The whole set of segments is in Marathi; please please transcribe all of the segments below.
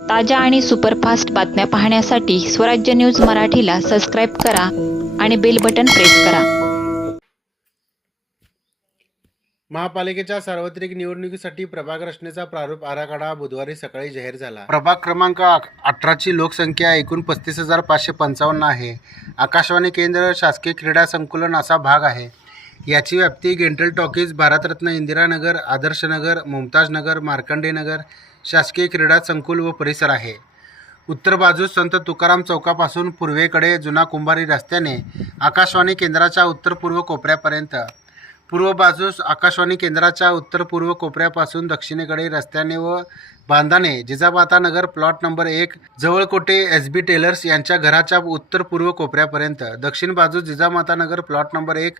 ताज्या आणि सुपरफास्ट बातम्या पाहण्यासाठी स्वराज्य न्यूज मराठीला सबस्क्राईब करा आणि बेल बटन प्रेस करा. महापालिकेच्या सार्वत्रिक निवडणुकीसाठी प्रभाग रचनेचा प्रारूप आराखडा बुधवारी सकाळी जाहीर झाला. प्रभाग क्रमांक अठराची लोकसंख्या एकूण पस्तीस हजार पाचशे पंचावन्न आहे. आकाशवाणी केंद्र शासकीय क्रीडा संकुलन असा भाग आहे. याची व्याप्ती गेंटल टॉकीज भारतरत्न इंदिरानगर आदर्शनगर मुमताजनगर मार्कंडेनगर शासकीय क्रीडा संकुल व परिसर आहे. उत्तर बाजूस संत तुकाराम चौकापासून पूर्वेकडे जुना कुंभारी रस्त्याने आकाशवाणी केंद्राच्या उत्तर पूर्व कोपऱ्यापर्यंत पूर्व बाजूस आकाशवाणी केंद्राच्या उत्तर पूर्व कोपऱ्यापासून दक्षिणेकडे रस्त्याने व बांधाने जिजाबाता नगर प्लॉट नंबर एक जवळकोटे एस बी टेलर्स यांच्या घराच्या उत्तर पूर्व कोपऱ्यापर्यंत. दक्षिण बाजूस जिजामाता नगर प्लॉट नंबर एक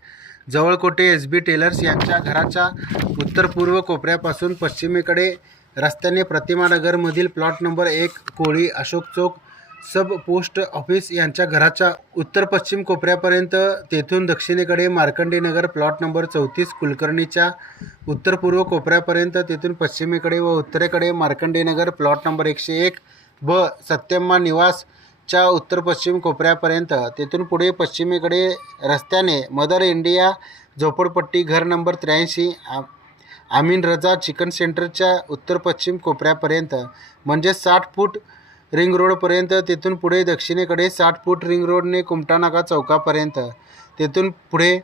जवळकोटे एस बी टेलर्स यांच्या घराच्या उत्तर पूर्व कोपऱ्यापासून पश्चिमेकडे रस्त्याने प्रतिमानगरमधील प्लॉट नंबर एक कोळी Ashok Chowk sub post office यांच्या घराच्या उत्तर पश्चिम कोपऱ्यापर्यंत तेथून दक्षिणेकडे मार्कंडेनगर प्लॉट नंबर चौतीस कुलकर्णीच्या उत्तर पूर्व कोपऱ्यापर्यंत तेथून पश्चिमेकडे व उत्तरेकडे मार्कंडेनगर प्लॉट नंबर एकशे एक ब सत्यम्मा निवासच्या उत्तर पश्चिम कोपऱ्यापर्यंत तेथून पुढे पश्चिमेकडे रस्त्याने मदर इंडिया झोपडपट्टी घर नंबर त्र्याऐंशी आ आमीन रजा चिकन सेंटरच्या उत्तर पश्चिम कोपऱ्यापर्यंत म्हणजे साठ फूट रिंग रोडपर्यंत तेथून पुढे दक्षिणेकडे साठ फूट रिंग रोडने कुमटानाका चौकापर्यंत तेथून पुढे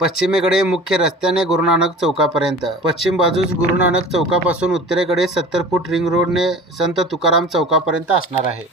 पश्चिमेकडे मुख्य रस्त्याने गुरुनानक चौकापर्यंत पश्चिम बाजूस गुरुनानक चौकापासून उत्तरेकडे सत्तर फूट रिंग रोडने संत तुकाराम चौकापर्यंत असणार आहे.